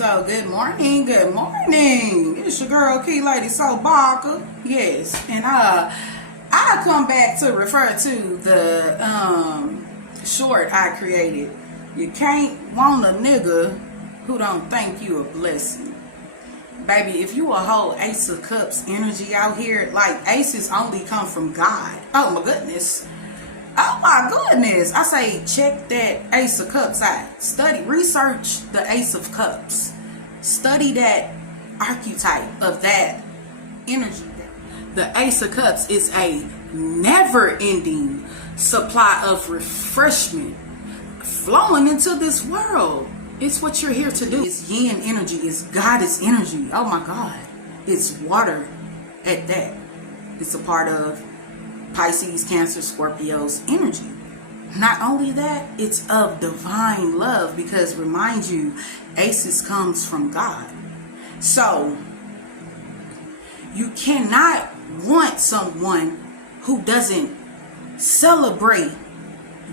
So good morning, good morning. It's your girl Key Lady Soul Barker. Yes, and I come back to refer to the short I created. You can't want a nigga who don't think you a blessing. Baby, if you a whole Ace of Cups energy out here, like aces only come from God. Oh my goodness. Oh my goodness. I say check that Ace of Cups out. Study, research the Ace of Cups. Study that archetype of that energy. The Ace of Cups is a never-ending supply of refreshment flowing into this world. It's what you're here to do. It's yin energy. It's goddess energy. Oh my God. It's water at that. It's a part of Pisces, Cancer, Scorpio's energy. Not only that, it's of divine love because remind you, Aces comes from God. So you cannot want someone who doesn't celebrate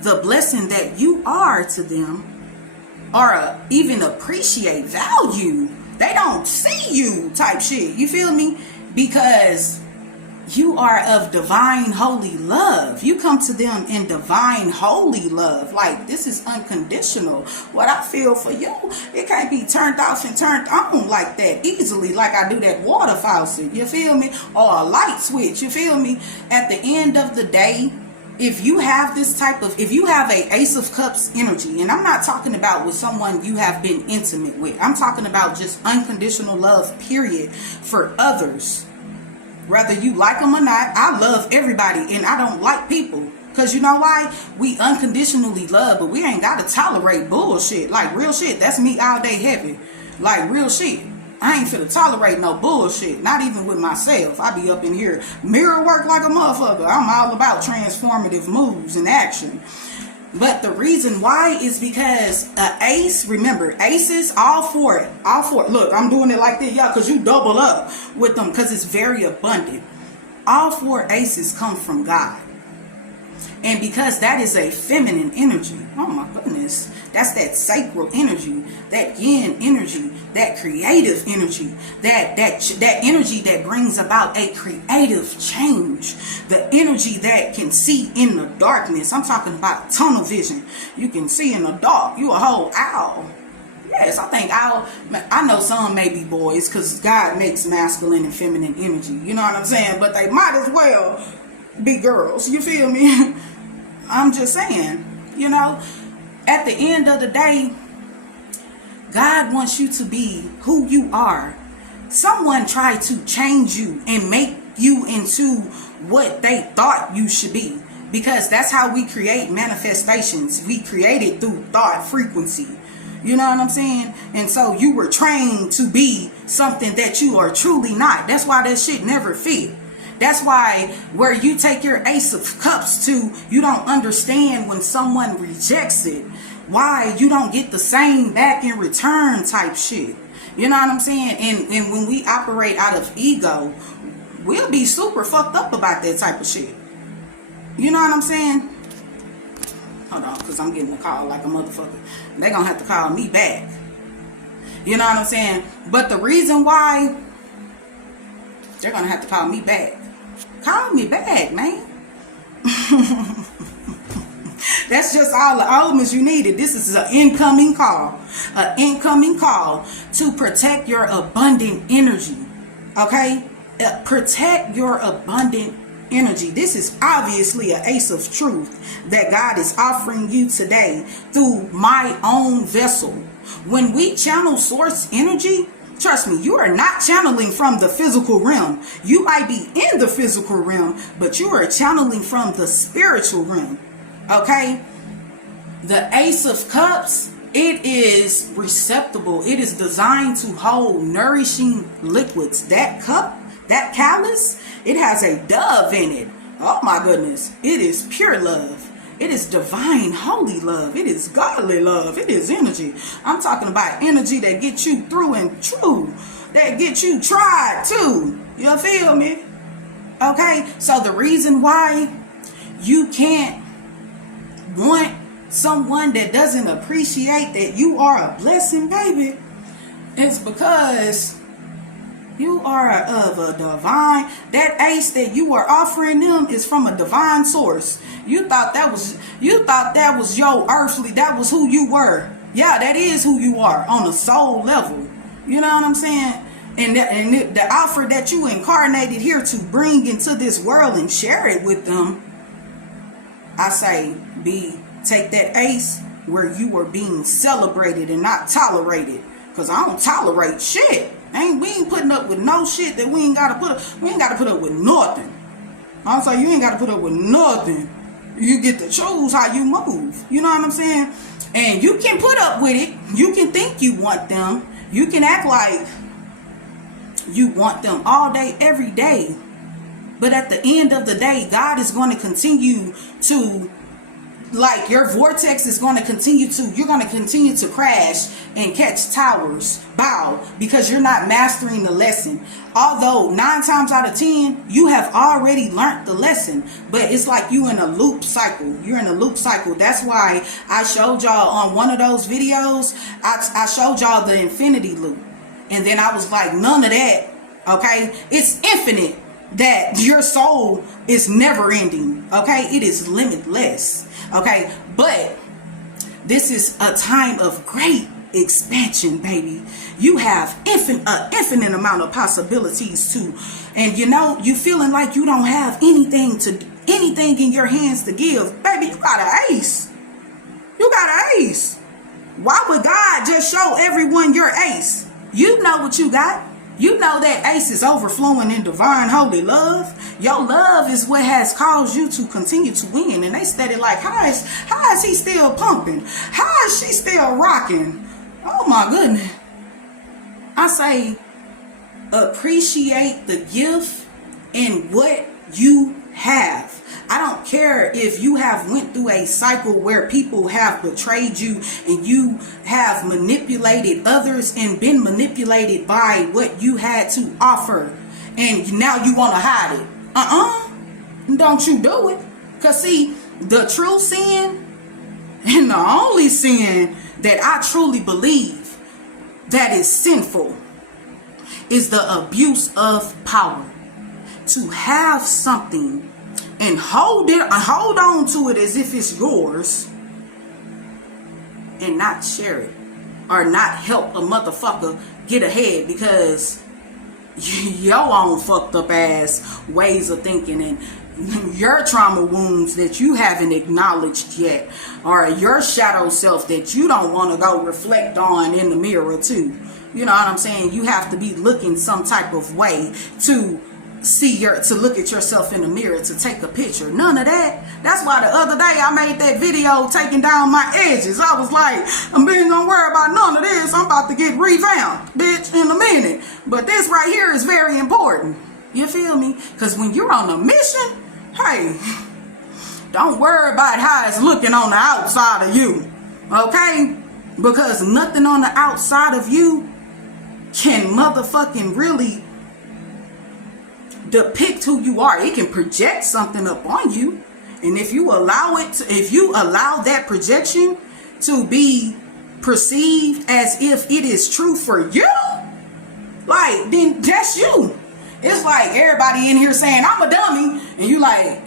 the blessing that you are to them or even appreciate, value. They don't see you type shit. You feel me? Because you are of divine holy love. You come to them in divine holy love. Like, this is unconditional. What I feel for you, it can't be turned off and turned on like that easily, like I do that water faucet. You feel me? Or a light switch. You feel me? At the end of the day, if you have this type of, if you have a Ace of Cups energy, and I'm not talking about with someone you have been intimate with, I'm talking about just unconditional love, period, for others. Whether you like them or not, I love everybody and I don't like people. Because you know why? We unconditionally love, but we ain't got to tolerate bullshit. Like real shit. That's me all day heavy. Like real shit. I ain't finna tolerate no bullshit. Not even with myself. I be up in here mirror work like a motherfucker. I'm all about transformative moves and action. But the reason why is because ace, remember, aces, all for it. Look, I'm doing it like this, y'all, because you double up with them because it's very abundant. All four aces come from God. And because that is a feminine energy, oh my goodness, that's that sacral energy, that yin energy, that creative energy, that energy that brings about a creative change, the energy that can see in the darkness. I'm talking about tunnel vision. You can see in the dark. You a whole owl. Yes, I think I know some may be boys because God makes masculine and feminine energy. You know what I'm saying? But they might as well be girls. You feel me? I'm just saying, you know, at the end of the day, God wants you to be who you are. Someone tried to change you and make you into what they thought you should be, because that's how we create manifestations. We create it through thought frequency. You know what I'm saying? And so you were trained to be something that you are truly not. That's why that shit never fit. That's why where you take your Ace of Cups to, you don't understand when someone rejects it. Why you don't get the same back in return type shit. You know what I'm saying? And when we operate out of ego, we'll be super fucked up about that type of shit. You know what I'm saying? Hold on, because I'm getting a call like a motherfucker. They're going to have to call me back. You know what I'm saying? But the reason why they're going to have to call me back. Call me back, man. That's just all the elements you needed. This is an incoming call. An incoming call to protect your abundant energy. Okay? Protect your abundant energy. This is obviously an ace of truth that God is offering you today through my own vessel. When we channel source energy, trust me, you are not channeling from the physical realm. You might be in the physical realm, but you are channeling from the spiritual realm. Okay? The Ace of Cups, it is receptible. It is designed to hold nourishing liquids. That cup, that chalice, it has a dove in it. Oh my goodness. It is pure love. It is divine, holy love. It is godly love. It is energy. I'm talking about energy that gets you through and true. That gets you tried too. You feel me? Okay? So the reason why you can't want someone that doesn't appreciate that you are a blessing, baby, It's because you are of a divine. That ace that you are offering them is from a divine source. You thought that was your earthly. That was who you were. Yeah, that is who you are on a soul level. You know what I'm saying? And the offer that you incarnated here to bring into this world and share it with them, I say, take that ace where you are being celebrated and not tolerated. Because I don't tolerate shit. We ain't putting up with no shit that we ain't gotta put up. We ain't gotta put up with nothing. I'm saying, you ain't gotta put up with nothing. You get to choose how you move. You know what I'm saying? And you can put up with it. You can think you want them. You can act like you want them all day, every day. But at the end of the day, God is going to continue to, like, your vortex is going to continue to, you're going to continue to crash and catch towers, bow, because you're not mastering the lesson. Although 9 times out of 10, you have already learned the lesson, but it's like you in a loop cycle. You're in a loop cycle. That's why I showed y'all on one of those videos, I showed y'all the infinity loop. And then I was like, none of that, okay? It's infinite. That your soul is never ending, okay? It is limitless, okay? But this is a time of great expansion, baby. You have infinite amount of possibilities too. And you feeling like you don't have anything in your hands to give. Baby, you got an ace. You got an ace. Why would God just show everyone your ace? You know what you got. You know that ace is overflowing in divine holy love. Your love is what has caused you to continue to win. And they steady like, how is he still pumping? How is she still rocking? Oh my goodness. I say, appreciate the gift and what you have. I don't care if you have went through a cycle where people have betrayed you and you have manipulated others and been manipulated by what you had to offer, and now you want to hide it. Don't you do it. Because see, the true sin and the only sin that I truly believe that is sinful is the abuse of power. To have something and hold on to it as if it's yours and not share it or not help a motherfucker get ahead because your own fucked up ass ways of thinking and your trauma wounds that you haven't acknowledged yet, or your shadow self that you don't want to go reflect on in the mirror too. You know what I'm saying? You have to be looking some type of way to look at yourself in the mirror, to take a picture. None of that. That's why the other day I made that video taking down my edges. I was like, I'm being gonna worry about none of this. I'm about to get revamped, bitch, in a minute. But this right here is very important. You feel me? Because when you're on a mission, hey, don't worry about how it's looking on the outside of you. Okay? Because nothing on the outside of you can motherfucking really depict who you are. It can project something up on you, and if you allow that projection to be perceived as if it is true for you, like, then that's you. It's like everybody in here saying I'm a dummy, and you like,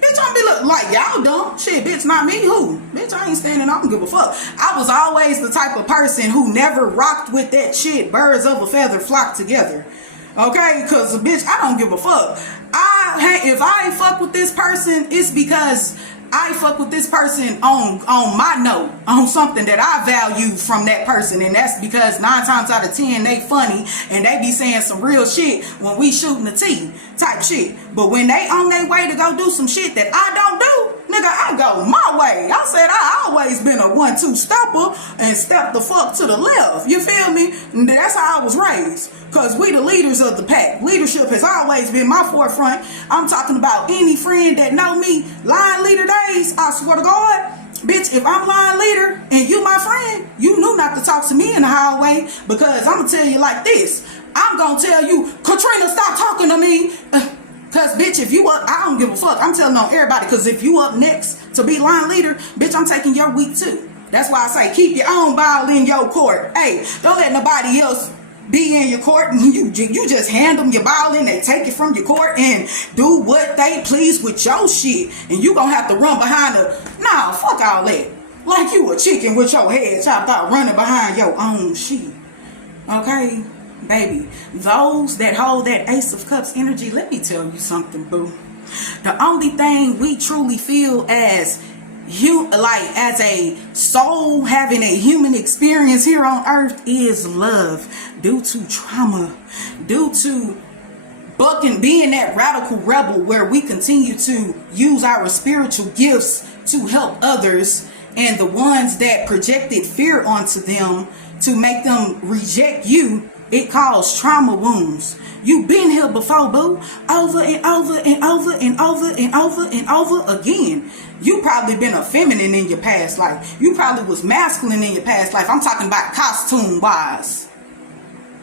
bitch, I be look like y'all dumb shit, bitch. Not me. Who? Bitch, I ain't standing. I don't give a fuck. I was always the type of person who never rocked with that shit. Birds of a feather flock together. Okay, because bitch, I don't give a fuck. If I fuck with this person, it's because I fuck with this person on my note, on something that I value from that person, and that's because 9 times out of 10 they funny and they be saying some real shit when we shooting the tea type shit. But when they on their way to go do some shit that I don't do, nigga, I go my way. I said I always been a 1-2 stepper and step the fuck to the left. You feel me? And that's how I was raised. Because we the leaders of the pack. Leadership has always been my forefront. I'm talking about any friend that know me, line leader days, I swear to God. Bitch, if I'm line leader and you my friend, you knew not to talk to me in the highway, because I'm going to tell you like this. I'm going to tell you, Katrina, stop talking to me. Because, bitch, if you up, I don't give a fuck. I'm telling on everybody, because if you up next to be line leader, bitch, I'm taking your week too. That's why I say keep your own ball in your court. Hey, don't let nobody else be in your court and you just hand them your ball and they take it from your court and do what they please with your shit. And you gonna have to run behind nah, fuck all that. Like you a chicken with your head chopped out running behind your own shit. Okay? Baby, those that hold that Ace of Cups energy, let me tell you something, boo. The only thing we truly feel as as a soul having a human experience here on earth is love, due to trauma, due to being that radical rebel where we continue to use our spiritual gifts to help others, and the ones that projected fear onto them to make them reject you, it caused trauma wounds. You've been here before, boo, over and over and over and over and over and over again. You probably been a feminine in your past life. You probably was masculine in your past life. I'm talking about costume wise.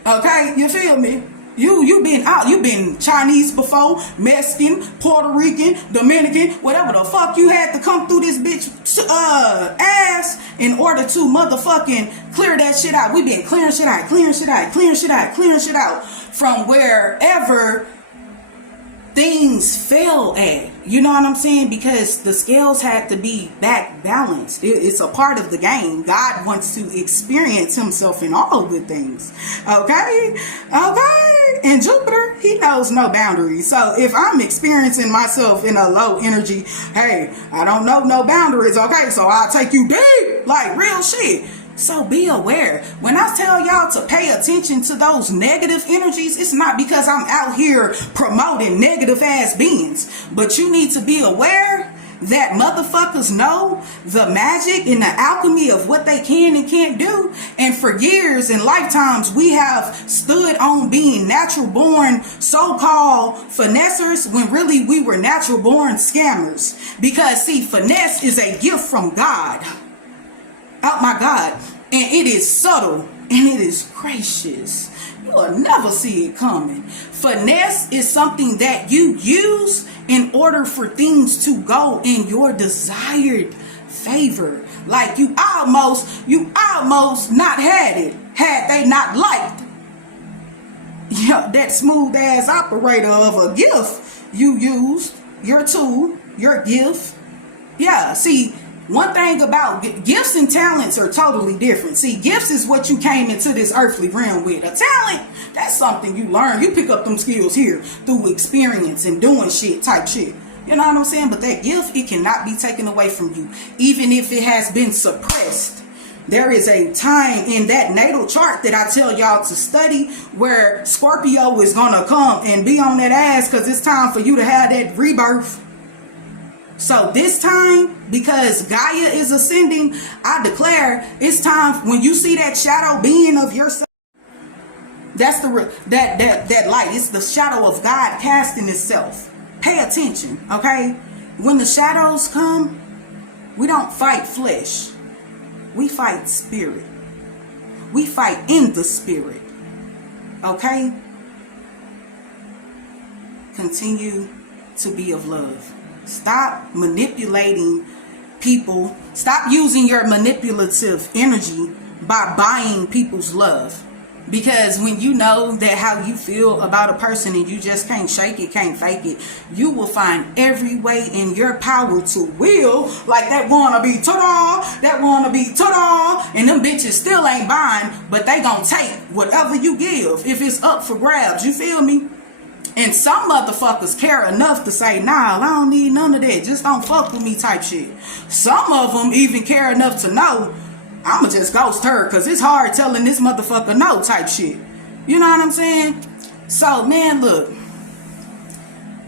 Okay, you feel me? You been out. You been Chinese before, Mexican, Puerto Rican, Dominican, whatever the fuck you had to come through this bitch ass in order to motherfucking clear that shit out. We been clearing shit out, clearing shit out, clearing shit out, clearing shit out from wherever things fell at. You know what I'm saying? Because the scales had to be back balanced. It's a part of the game. God wants to experience himself in all of the things. Okay? And Jupiter, he knows no boundaries. So if I'm experiencing myself in a low energy, hey, I don't know no boundaries. Okay? So I'll take you deep. Like real shit. So be aware. When I tell y'all to pay attention to those negative energies, it's not because I'm out here promoting negative ass beings. But you need to be aware that motherfuckers know the magic and the alchemy of what they can and can't do. And for years and lifetimes, we have stood on being natural born so-called finessers when really we were natural born scammers. Because see, finesse is a gift from God. Oh my God. And it is subtle and it is gracious. You'll never see it coming. Finesse is something that you use in order for things to go in your desired favor. Like you almost not had it had they not liked that smooth ass operator of a gift you used, your tool, your gift. Yeah, see, one thing about gifts and talents are totally different. See, gifts is what you came into this earthly realm with. A talent, that's something you learn. You pick up them skills here through experience and doing shit type shit. You know what I'm saying? But that gift, it cannot be taken away from you, even if it has been suppressed. There is a time in that natal chart that I tell y'all to study where Scorpio is going to come and be on that ass because it's time for you to have that rebirth. So this time, because Gaia is ascending, I declare it's time when you see that shadow being of yourself. That's that light. It's the shadow of God casting itself. Pay attention, okay? When the shadows come, we don't fight flesh. We fight spirit. We fight in the spirit. Okay? Continue to be of love. Stop manipulating people. Stop using your manipulative energy by buying people's love. Because when you know that how you feel about a person and you just can't shake it, can't fake it, you will find every way in your power to will, like that wanna be ta-da, and them bitches still ain't buying, but they gonna take whatever you give if it's up for grabs, you feel me? And some motherfuckers care enough to say, nah, I don't need none of that. Just don't fuck with me type shit. Some of them even care enough to know, I'ma just ghost her because it's hard telling this motherfucker no type shit. You know what I'm saying? So, man, look.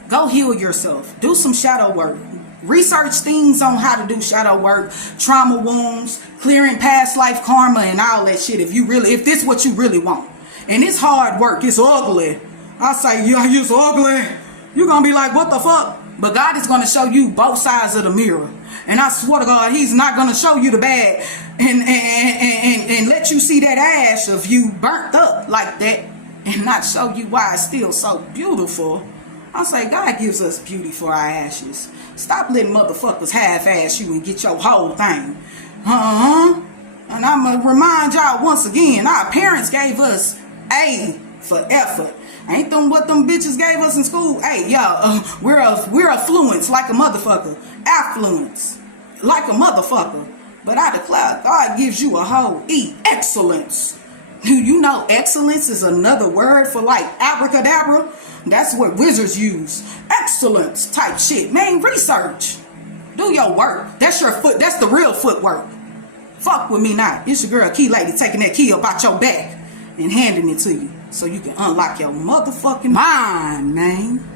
Go heal yourself. Do some shadow work. Research things on how to do shadow work, trauma wounds, clearing past life karma and all that shit if this what you really want. And it's hard work. It's ugly. I say, yeah, you're so ugly. You're going to be like, what the fuck? But God is going to show you both sides of the mirror. And I swear to God, he's not going to show you the bad and let you see that ash of you burnt up like that and not show you why it's still so beautiful. I say, God gives us beauty for our ashes. Stop letting motherfuckers half-ass you and get your whole thing. And I'm going to remind y'all once again, our parents gave us A for effort. Ain't them what them bitches gave us in school? Hey, y'all, we're affluence like a motherfucker. Affluence like a motherfucker. But I declare, God gives you a whole E. Excellence. Do you know excellence is another word for like abracadabra? That's what wizards use. Excellence type shit. Man, research. Do your work. That's your foot. That's the real footwork. Fuck with me now. It's your girl Key Lady taking that key up out your back and handing it to you so you can unlock your motherfucking mind, man.